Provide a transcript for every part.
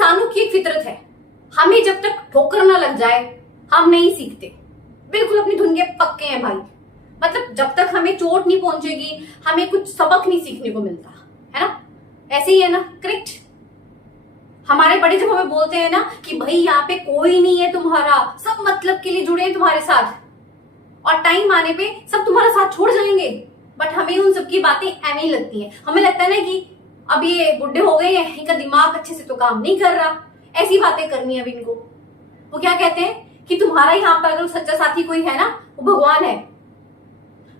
इंसानों की एक फितरत है, हमें जब तक ठोकर ना लग जाए हम नहीं सीखते। बिल्कुल अपनी धुन के पक्के हैं भाई। मतलब जब तक हमें चोट नहीं पहुंचेगी हमें कुछ सबक नहीं सीखने को मिलता है ना। ऐसे ही है ना, करेक्ट। हमारे बड़े जब हमें बोलते हैं ना कि भाई यहाँ पे कोई नहीं है तुम्हारा, सब मतलब के लिए जुड़े हैं तुम्हारे साथ, और टाइम आने पे सब तुम्हारा साथ छोड़ जाएंगे, बट हमें उन सबकी बातें ऐਵੇਂ ही लगती हैं। हमें लगता है ना कि अब ये बुढ़े हो गए हैं, इनका दिमाग अच्छे से तो काम नहीं कर रहा, ऐसी बातें करनी है अब इनको। वो क्या कहते हैं कि तुम्हारा यहाँ पर अगर सच्चा साथी कोई है ना वो भगवान है,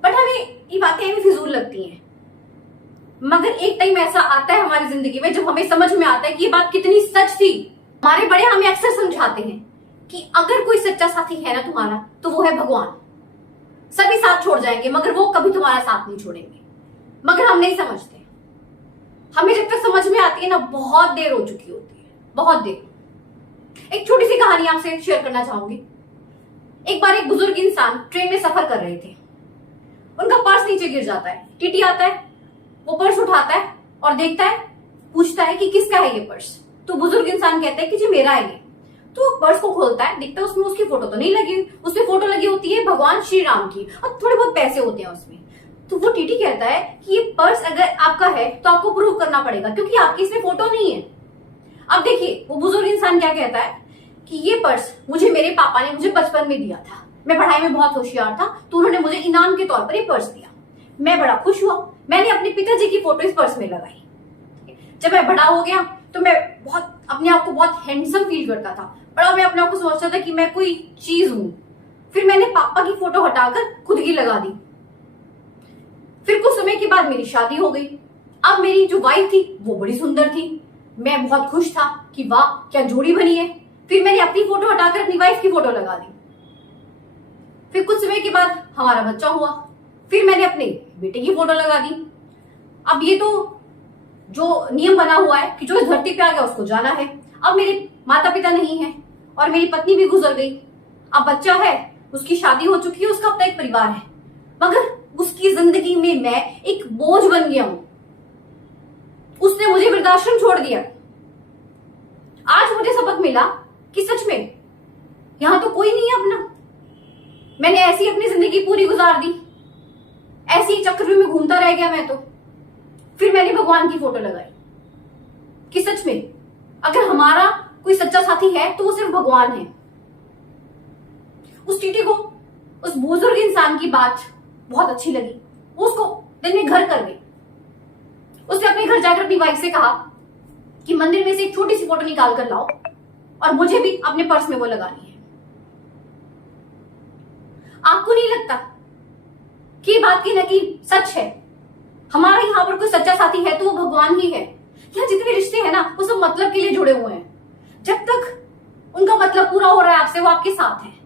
बट हमें ये बातें ऐਵੇਂ फिजूल लगती हैं। मगर एक टाइम ऐसा आता है हमारी जिंदगी में जब हमें समझ में आता है कि ये बात कितनी सच थी। हमारे बड़े हमें अक्सर समझाते हैं कि अगर कोई सच्चा साथी है ना तुम्हारा तो वो है भगवान। सभी साथ छोड़ जाएंगे मगर वो कभी तुम्हारा साथ नहीं छोड़ेंगे। मगर हम नहीं समझते। हमें जब तक समझ में आती है ना बहुत देर हो चुकी होती है, बहुत देर। एक छोटी सी कहानी आपसे शेयर करना चाहूंगी। एक बार एक बुजुर्ग इंसान ट्रेन में सफर कर रहे थे। उनका पर्स नीचे गिर जाता है। टीटी आता है, वो पर्स उठाता है और देखता है, पूछता है कि किसका है ये पर्स। तो बुजुर्ग इंसान कहता है कि जी मेरा है ये। तो पर्स को खोलता है, देखता है उसमें उसकी फोटो तो नहीं लगी, उसमें फोटो लगी होती है भगवान श्री राम की और थोड़े बहुत पैसे होते हैं उसमें। तो वो टीटी कहता है कि ये पर्स अगर आपका है तो आपको प्रूव करना पड़ेगा क्योंकि आपकी इसमें फोटो नहीं है। अब देखिए वो बुजुर्ग इंसान क्या कहता है कि ये पर्स मुझे मेरे पापा ने मुझे बचपन में दिया था, मैं पढ़ाई में बहुत होशियार था तो उन्होंने मुझे इनाम के तौर पर ये पर्स दिया। मैं बड़ा खुश हुआ, मैंने अपने पिताजी की फोटो इस पर्स में लगाई। जब मैं बड़ा हो गया तो मैं बहुत अपने आप को बहुत हैंडसम फील करता था, बड़ा मैं अपने आप को सोचता था कि मैं कोई चीज हूं। फिर मैंने पापा की फोटो हटाकर खुद की लगा दी। फिर कुछ समय के बाद मेरी शादी हो गई। अब मेरी जो वाइफ थी वो बड़ी सुंदर थी, मैं बहुत खुश था कि वाह क्या जोड़ी बनी है। फिर मैंने अपनी फोटो हटाकर अपनी वाइफ की फोटो लगा दी। फिर कुछ समय के बाद हमारा बच्चा हुआ, फिर मैंने अपने बेटे की फोटो लगा दी। अब ये तो जो नियम बना हुआ है कि जो इस धरती पे आ गया उसको जाना है। अब मेरे माता पिता नहीं है और मेरी पत्नी भी गुजर गई। अब बच्चा है, उसकी शादी हो चुकी है, उसका अपना एक परिवार है, मगर उसकी जिंदगी में मैं एक बोझ बन गया हूं। उसने मुझे वृद्धाश्रम छोड़ दिया। आज मुझे सबक मिला कि सच में यहां तो कोई नहीं है अपना। मैंने ऐसी अपनी जिंदगी पूरी गुजार दी, ऐसी ही चक्रव्यूह में घूमता रह गया मैं तो। फिर मैंने भगवान की फोटो लगाई कि सच में अगर हमारा कोई सच्चा साथी है तो वो सिर्फ भगवान है। उस टीटी को उस बुजुर्ग इंसान की बात बहुत अच्छी लगी, वो उसको दिन में घर कर गई। उसने अपने घर जाकर अपनी वाइफ से कहा कि मंदिर में से एक छोटी सी फोटो निकाल कर लाओ और मुझे भी अपने पर्स में वो लगानी है। आपको नहीं लगता कि बात की ना कि सच है? हमारा यहाँ पर कोई सच्चा साथी है तो वो भगवान ही है। यहाँ जितने रिश्ते हैं ना वो सब मतलब के लिए जुड़े हुए हैं। जब तक उनका मतलब पूरा हो रहा है आपसे, वो आपके साथ है।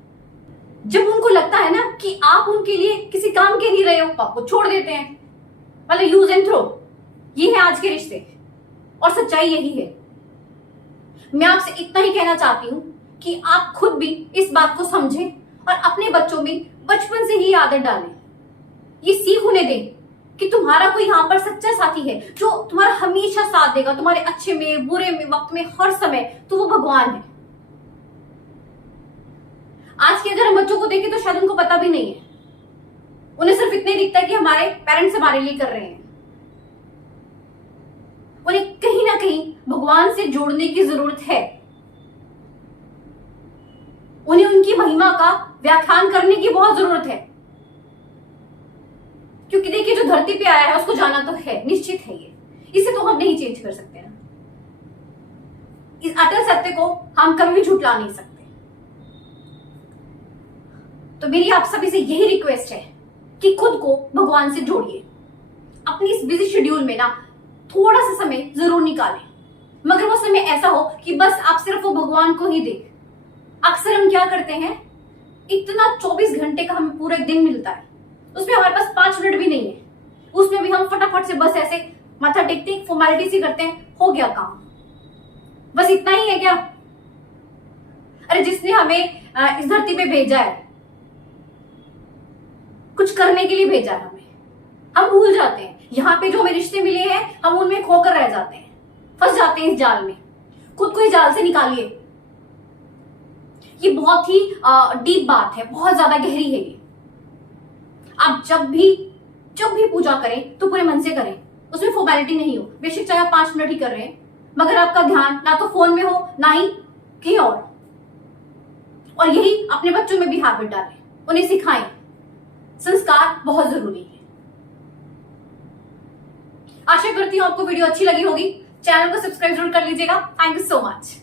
जब उनको लगता है ना कि आप उनके लिए किसी काम के नहीं रहे हो तो आपको छोड़ देते हैं। मतलब यूज एंड थ्रो, ये है आज के रिश्ते और सच्चाई यही है। मैं आपसे इतना ही कहना चाहती हूँ कि आप खुद भी इस बात को समझें और अपने बच्चों में बचपन से ही आदत डालें। ये सीख उन्हें दें कि तुम्हारा कोई यहाँ पर सच्चा साथी है जो तुम्हारा हमेशा साथ देगा, तुम्हारे अच्छे में बुरे में वक्त में हर समय, तो वो भगवान है। आज के अगर हम बच्चों को देखें तो शायद उनको पता भी नहीं है। उन्हें सिर्फ इतना ही दिखता है कि हमारे पेरेंट्स हमारे लिए कर रहे हैं। उन्हें कहीं ना कहीं भगवान से जोड़ने की जरूरत है। उन्हें उनकी महिमा का व्याख्यान करने की बहुत जरूरत है, क्योंकि देखिए जो धरती पे आया है उसको जाना तो है, निश्चित है ये, इसे तो हम नहीं चेंज कर सकते ना। इस अटल सत्य को हम कभी भी झुठला नहीं सकते। तो मेरी आप सभी से यही रिक्वेस्ट है कि खुद को भगवान से जोड़िए। अपनी इस बिजी शेड्यूल में ना थोड़ा सा समय जरूर निकालें, मगर वो समय ऐसा हो कि बस आप सिर्फ वो भगवान को ही दें। अक्सर हम क्या करते हैं, इतना 24 घंटे का हमें पूरा एक दिन मिलता है, उसमें हमारे पास 5 मिनट भी नहीं है। उसमें भी हम फटाफट से बस ऐसे माथा टेकते फॉर्मेलिटी सी करते हैं, हो गया काम, बस इतना ही है क्या? अरे जिसने हमें इस धरती पे भेजा है, कुछ करने के लिए भेजा है हमें, हम भूल जाते हैं। यहाँ पे जो हमें रिश्ते मिले हैं हम उनमें खोकर रह जाते हैं, फंस जाते हैं इस जाल में। खुद को ही जाल से निकालिए। ये बहुत ही डीप बात है, बहुत ज्यादा गहरी है ये। आप जब भी पूजा करें तो पूरे मन से करें, उसमें फॉर्मेलिटी नहीं हो। बेशक चाहे आप 5 मिनट ही कर रहे हैं, मगर आपका ध्यान ना तो फोन में हो ना ही कहीं और यही अपने बच्चों में भी हैबिट डालें, उन्हें सिखाएं। संस्कार बहुत जरूरी है। आशा करती हूं आपको वीडियो अच्छी लगी होगी। चैनल को सब्सक्राइब जरूर कर लीजिएगा। Thank you so much.